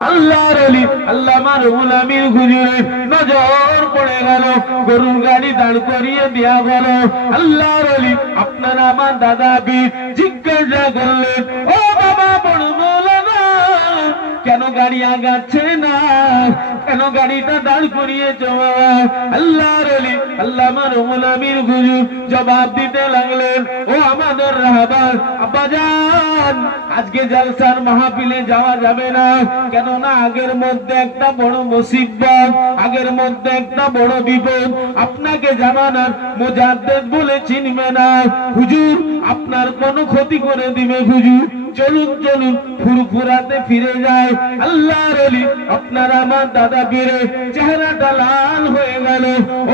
আল্লাহর ওলি আল্লামা রুহুল আমিন হুজুরের নজর পড়ে গেল, গরুর গাড়ি দাঁড় করিয়ে দেয়া গেল। আল্লাহর ওলি আপনারা আমার দাদা পীর জিজ্ঞাসা করলেন, ও বাবা বড় মৌলানা, কেন গাড়ি আগাচ্ছে না, কেন গাড়িটা দাঁড় করিয়েছ বাবা? আল্লাহর ওলি আল্লামা রুহুল আমিন হুজুর জবাব দিতে লাগলেন, ও আমাদের রাহবার আব্বাজান, আজকে জলসার মাহফিলে যাওয়া যাবে না, কেননা আগের মধ্যে একটা বড় মুসিবত, আগের মধ্যে একটা বড় বিপদ, আপনাকে জামানার মুজাদ্দিদ বলে চিনবে না হুজুর, আপনার কোনো ক্ষতি করে দিবে হুজুর, চলুন চলুন ফুরফুরাতে ফিরে যায়। আল্লাহর ওলি আপনার আমার দাদা পীরের চেহারাটা লাল হয়ে গেল।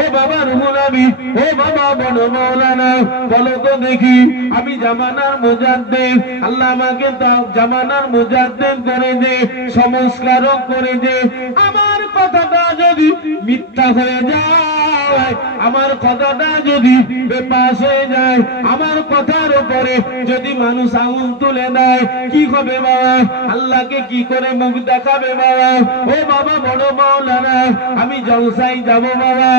ও বাবা রুহুল আমিন, ও বাবা বড় মৌলানা, বলো তো দেখি, আমি জামানার মুজাদ্দিদ, আল্লাহ আমাকে জামানার মুজাদ্দিদ করে দে, সংস্কারক করে দে, আমার কথাটা যদি মিথ্যা হয়ে যায়, আমার কথাটা যদি বেপাস হয়ে যায়, আমার কথার উপরে যদি মানুষ আঙুল তুলে দেয়, কি হবে বাবা? আল্লাহকে কি করে মুখ দেখাবে বাবা? ও বাবা বড় মাওলানা, আমি জলসায় যাব বাবা?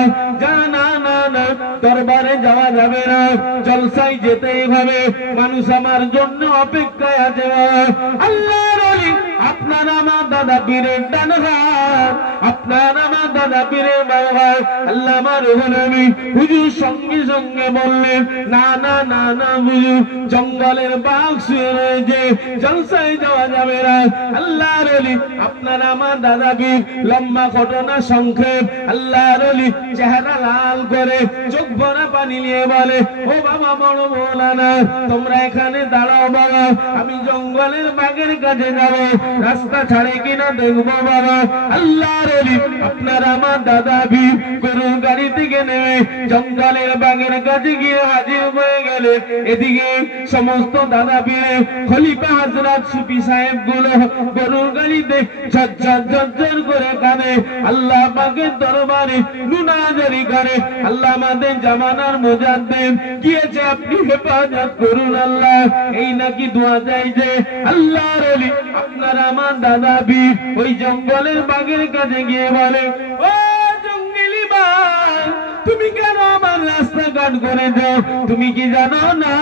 না না না, দরবারে যাওয়া যাবে না, জলসায় যেতেই হবে, মানুষ আমার জন্য অপেক্ষায় আছে বাবা। আল্লাহর ওলি আপনার আমার দাদা পীরের ডান হাত, আপনার আমার দাদা পীরের বাম হাত, আল্লামা রুহুল আমিন হুজুর সঙ্গে সঙ্গে বললেন, না না না না হুজুর, জঙ্গলের বাঘ শুয়ে রয়েছে, জলসায় যাওয়া যাবে না। আল্লাহর ওলি আপনার আমার দাদা পীর, লম্বা ঘটনা সংক্ষেপ, আল্লাহর ওলি চেহারা লাল করে চোখ ভরা পানি নিয়ে বলে, ও বাবা বড় মৌলানা, তোমরা এখানে দাঁড়াও বাবা, আমি জঙ্গলের বাঘের কাছে যাব, রাস্তা ছাড়ে কিনা দেখবো বাবা। আল্লাহর ওলি আপনার আমার দাদা পীর গরুর গাড়ি থেকে নেমে জঙ্গলের বাঘের কাছে গিয়ে হাজির হয়ে গেলে, এদিকে সমস্ত দাদা পীরের খলিফা হযরত সুফি সাহেব গুলো গরুর গাড়িতে ঝরঝর ঝরঝর করে কাঁদে, আল্লাহ পাকের দরবারে নুনাজারি করে, আল্লাহ আমাদের জামানার মুজাদ্দিদ গিয়েছে, আপনি হেফাজত করুন আল্লাহ, এই নাকি দোয়া চাইছে। আল্লাহর ওলি আপনার আমার দাদা পীর ওই জঙ্গলের বাঘের কাছে গিয়ে বলে, ও জঙ্গলি বাঘ, তুমি কেন আমার রাস্তাঘাট করে দাও? তুমি কি জানো না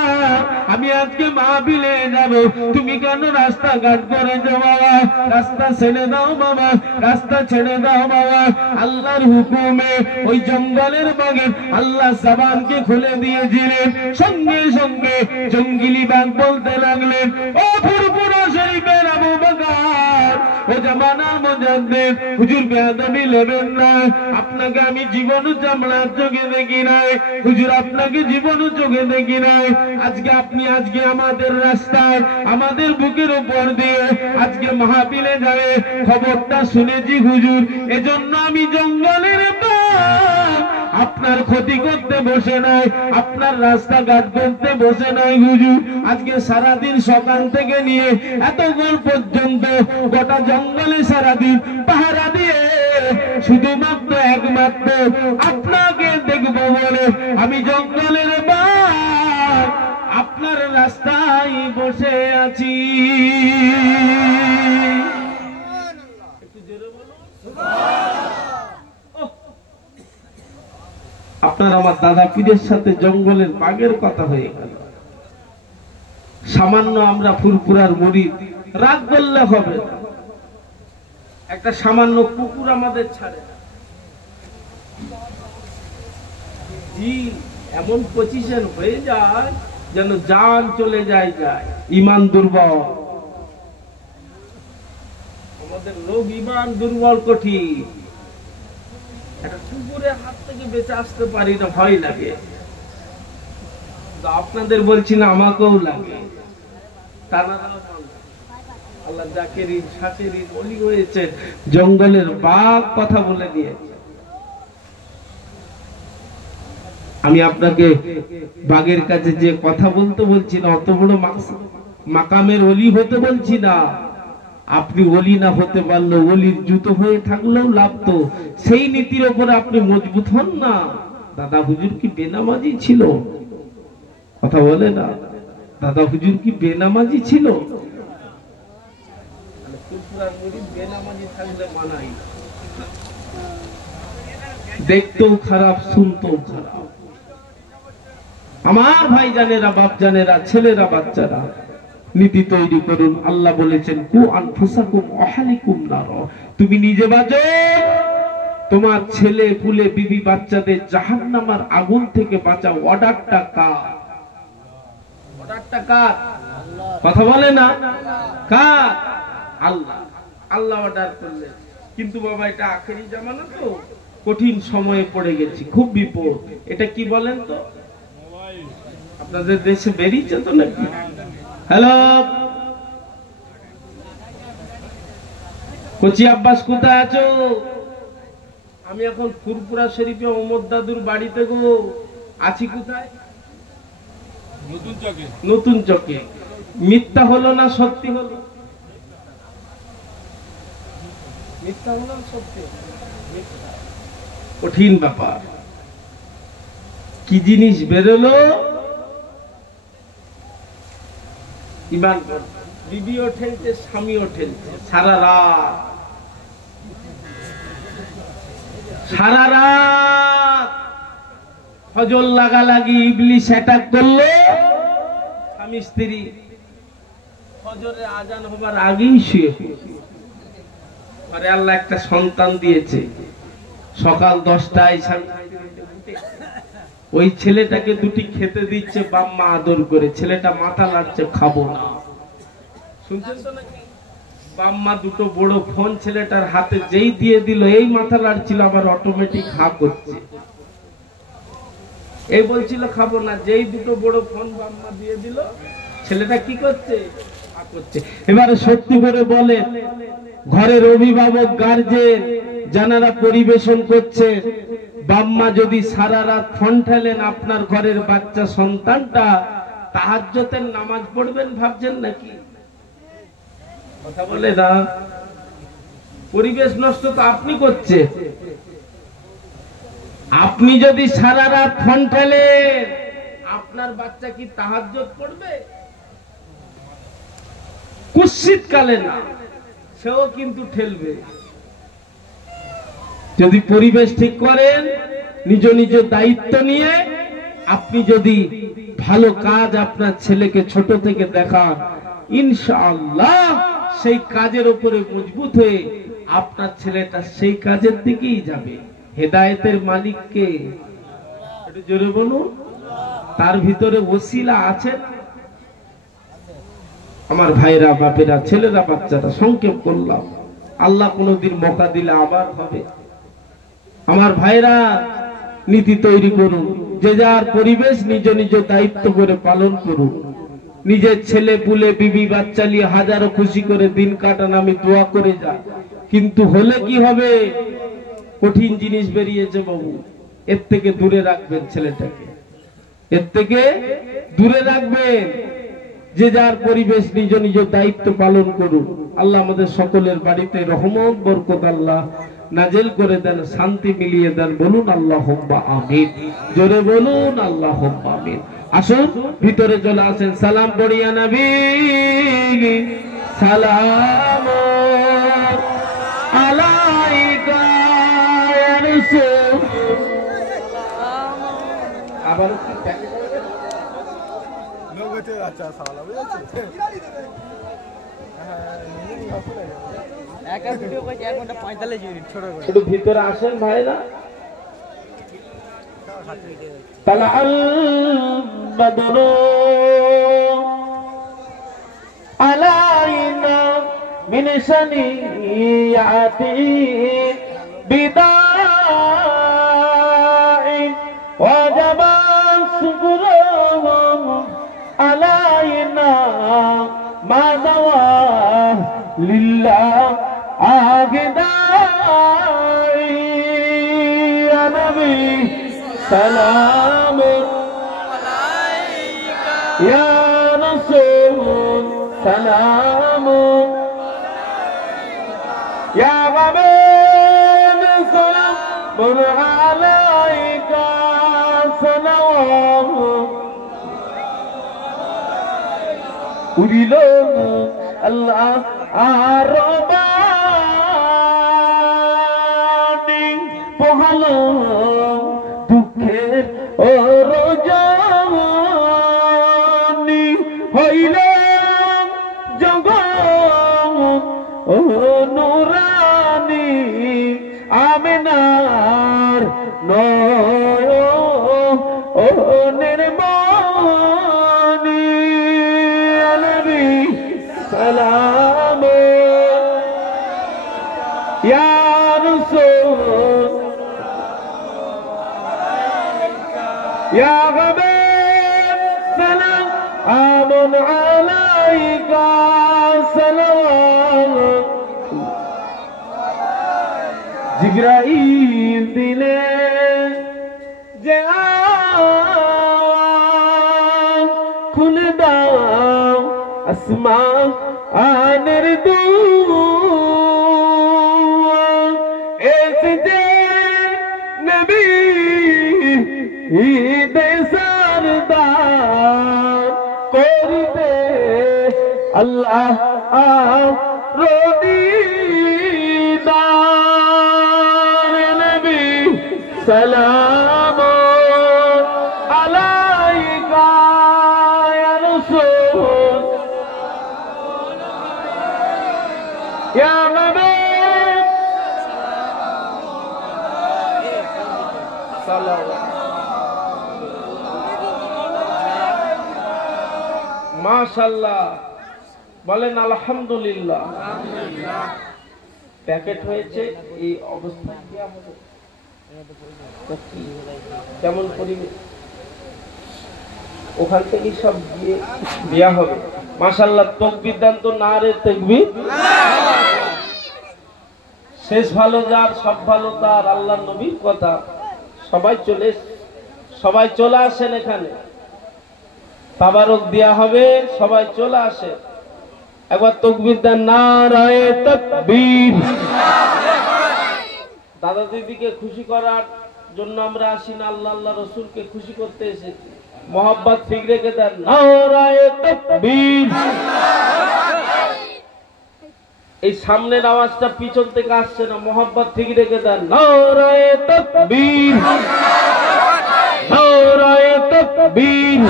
আমি আজকে মাহফিলে যাব? তুমি কেন রাস্তাঘাট করেছো বাবা? রাস্তা ছেড়ে দাও বাবা, রাস্তা ছেড়ে দাও বাবা। আল্লাহর হুকুমে ওই জঙ্গলের বাঘে আল্লাহ জবানকে খুলে দিয়েছিলেন, সঙ্গে সঙ্গে জঙ্গলি বাঘ বলতে লাগলেন, ও ফুরফুরা শরীফের আবু বকর, ও জামানার মুজাদ্দিদ হুজুর, বেয়াদবি নেবেন না, আপনাকে আমি জীবন চামড়ার চোখে দেখি নাই হুজুর, আপনাকে জীবন চোখে দেখি নাই, আজকে আপনি আজকে আমাদের রাস্তায় আমাদের বুকের উপর দিয়ে আজকে মাহফিলে যাবে, খবরটা শুনেছি হুজুর, এজন্য আমি জঙ্গলের বাঘ আপনার ক্ষতি করতে বসে নাই, আপনার রাস্তাঘাট করতে বসে নাই হুজুর, আজকে সারাদিন সকাল থেকে নিয়ে এতক্ষণ পর্যন্ত গোটা জঙ্গলে সারাদিন পাহারা দিয়ে শুধুমাত্র একমাত্র আপনাকে দেখবো বলে আমি জঙ্গলের বাঘ আপনার রাস্তায় বসে আছি। আপনার আমার দাদা পীরের সাথে জঙ্গলের বাঘের কথা হয়ে গেল। সামান্য আমরা ফুরফুরার মুরিদ, রাগ করলে হবে না, একটা সামান্য কুকুর আমাদের ছাড়ে না। জি, এমন পজিশন হয়ে যায় যেন জান চলে যায়, ইমান দুর্বল, আমাদের লোক ইমান দুর্বল কঠিন, একটা কুকুরের হাত থেকে বেঁচে আসতে পারি না, ভয় লাগে। আপনাদের বলছি না, আমাকেও লাগে। আল্লাহ জাকেরিন শাকেরিন ওলি হয়েছে, জঙ্গলের বাঘ কথা বলে দিয়েছে। আমি আপনাকে বাঘের কাছে যে কথা বলতে বলছি না, অত বড় মাকামের ওলি হতে বলছি না। আপনি ওলি না হতে পারলেও ওলির জুতো হয়ে থাকলেও লাভ তো, সেই নীতির উপরে আপনি মজবুত হন না। দাদা হুজুর কি বেনামাজি ছিল? কথা বলে না, দাদা হুজুর কি বেনামাজি ছিল? ফুরফুরার মুরিদ বেনামাজি থাকলে মানাই দেখতেও খারাপ শুনতেও খারাপ। আমার ভাই জানেরা বাপ জানেরা ছেলেরা বাচ্চারা নীতি তৈরি করুন। আল্লাহ বলেছেন কু আনফুসাকুম আহলিকুম নার, তুমি নিজে বাঁচো, তোমার ছেলে পুলে বিবি বাচ্চাদের জাহান্নামের আগুন থেকে বাঁচাও। অর্ডারটা কার? অর্ডারটা কার? কথা বলে না কার? আল্লাহ। আল্লাহ অর্ডার করলেন। কিন্তু বাবা এটা আখেরি জামানা তো, কঠিন সময়ে পড়ে গেছি, খুব বিপদ। এটা কি বলেন তো? আপনাদের দেশে বেরিয়েছে তো নাকি? হ্যালো কচি আব্বাস কোথায় আছো? আমি এখন ফুরফুরা শরীফে ওমর দাদুর বাড়িতে গো আছি। কোথায়? নতুন চকে। নতুন চকে। মিথ্যা হলো না সত্যি হলো? মিথ্যা হলো না সত্যি? কঠিন ব্যাপার। কি জিনিস বেরোলো? ইমান বিবিও ঠেলছে, স্বামীও ঠেলছে। সারা রাত ফজর লাগালাগি ইবলিস অ্যাটাক করলো। স্বামী স্ত্রী ফজরের আজান হবার আগেই শুয়ে পরে আল্লাহ একটা সন্তান দিয়েছে। সকাল 10টায় ওই ছেলেটাকে দুটি খেতে দিচ্ছে, বাম্মা আদর করে। ছেলেটা মাথা নাড়ছে, খাবো না। শুনছেন তো নাকি? বাম্মা দুটো বড় ফোন ছেলেটার হাতে যেই দিয়ে দিল, এই মাথা নাড়ছিল, আবার অটোমেটিক হা করছে। এই বলছিল খাবো না, যেই দুটো বড় ফোন বাম্মা দিয়ে দিল, ছেলেটা কি করছে? হা করছে। এবারে সত্যি করে বলে, ঘরের অভিভাবক গার্জেন যারা পরিবেশন করছে, বাম্মা যদি সারা রাত ফোন ঠেলেন, আপনার ঘরের বাচ্চা সন্তানটা তাহাজ্জুদের নামাজ পড়বেন ভাবছেন নাকি? কথা বলে না। পরিবেশ নষ্ট তো আপনি করছে। আপনি যদি সারা রাত ফোন ঠেলেন, আপনার বাচ্চা কি তাহাজ্জুদ পড়বে? কুৎসিত কালে না, সেও কিন্তু ঠেলবে। যদি পরিবেশ ঠিক করেন, নিজ নিজ দায়িত্ব নিয়ে আপনি যদি ভালো কাজ আপনার ছেলেকে ছোট থেকে দেখান, ইনশাআল্লাহ সেই কাজের উপরে মজবুত হয়ে আপনার ছেলেটা সেই কাজের দিকেই যাবে। হেদায়েতের মালিক কে? একটু জোরে বলুন। তার ভিতরে ওসিলা আছে। আমার ভাইরা বাপেরা ছেলেরা বাচ্চারা, সংক্ষেপ করলাম। আল্লাহ কোনদিন মৌকা দিলে আবার হবে। আমার ভাইরা নীতি তৈরি করুন। যে যার পরিবেশ নিজ নিজ দায়িত্ব করে পালন করুন। নিজের ছেলে পুলে বিবি বাচ্চা নিয়ে হাজারো খুশি করে দিন কাটান, আমি দোয়া করে যাই। কিন্তু হলে কি হবে? কঠিন জিনিস বেরিয়েছে বাবু। এর থেকে দূরে রাখবেন ছেলেটাকে, এর থেকে দূরে রাখবেন। যে যার পরিবেশ নিজ নিজ দায়িত্ব পালন করুন। আল্লাহ আমাদের সকলের বাড়িতে রহমত বরকত আল্লাহ নাজেল করে দেন, শান্তি মিলিয়ে দেন। বলুন আল্লাহুম্মা আমিন। জোরে বলুন আল্লাহুম্মা আমিন। আসুন ভিতরে চলে আসেন। সালাম পড়িয়া নবী সালাম আলাইকা ইয়া রাসূল। আবার লোগোতে আচ্ছা সালাম বুঝেছে। একটা ভিডিও কইছে 1 ঘন্টা 45 মিনিট ছোট করে। একটু ভিতরে আসেন ভাইরা। তালাল বদরু আলাইনা মিন সানিয়াতি বিদাই ওয়াজাবা শুকরু আলাইনা মা দাওয়া লিল্লাহ আগদাই ইয়া নবী সালাম আলাইকা ইয়া রাসূল সালাম ইয়া হাবিব সালাম আলাইকা সালাম উরিল আল্লাহ আরবা নুরানি আমিনার নয়নের মনি নবী সালাম ইয়া রাসূল ইয়া হাবিব সালাম আলাইকা সালাম জিবরাইল দিলে যে খুলে দাও আসমান আনের দুয়ার এসে যে নবী ঈদে সরদার করবে আল্লাহ রদিদার নবী সালাম আলাইকা ইয়া রাসূল ইয়া নবী সাল্লাল্লাহু মাশাআল্লাহ বলেন আলহামদুলিল্লাহ। প্যাকেট হয়েছে এই অবস্থা কি আমাদের কেমন পরিবেশ ওখান থেকে সব দিয়ে দেয়া হবে। মাশাআল্লাহ তাকবীর দান তো নারে তাকবীর। শেষ ভালো যার সব ভালো তার আল্লাহর নবীর কথা। সবাই চলে আসেন এখানে তাবারক দেয়া হবে সবাই চলে আসে একবার তাকবীর দেন নারায়ে তাকবীর। দাদা দিদিকে খুশি করার জন্য আমরা আসি না আল্লাহ আল্লাহ রাসূলকে খুশি করতে এসেছি। মোহাব্বত ঠিক রেখে দেন নারায়ে তাকবীর। এই সামনের আওয়াজটা পিছন থেকে আসছে না মোহাব্বত ঠিক রেখে দেন নারায়ে তাকবীর নারায়ে তাকবীর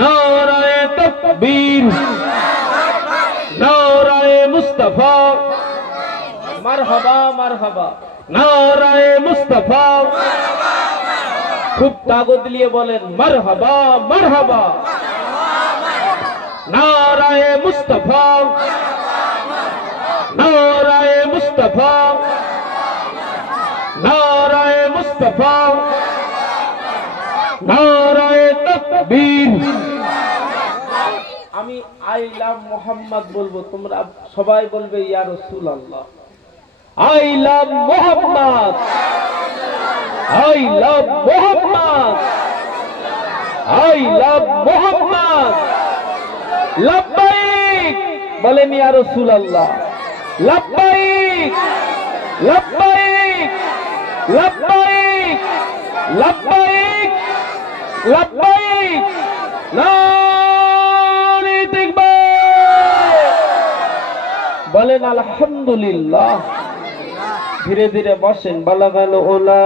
নারায়ে তাকবীর নারায়ে মুস্তাফা মারহাবা মারহাবা নারায়ে মুস্তাফা। খুব তাগত নিয়ে বলেন মারহাবা মারহাবা নারায়ে মুস্তাফা নারায়ে মুস্তাফা নারায়ে মুস্তাফা নারায়ে তাকবীর। আমি আই লাভ মোহাম্মদ বলবো তোমরা সবাই বলবে ইয়া রাসূলুল্লাহ। I love Muhammad I love Muhammad I love Muhammad. লব্বাইক বলেন ইয়া রাসূলুল্লাহ। লব্বাইক লব্বাইক লব্বাইক লব্বাইক লব্বাইক নারে তাকবীর বলেন আলহামদুলিল্লাহ। ধীরে ধীরে বসেন। বালাগাল ওলা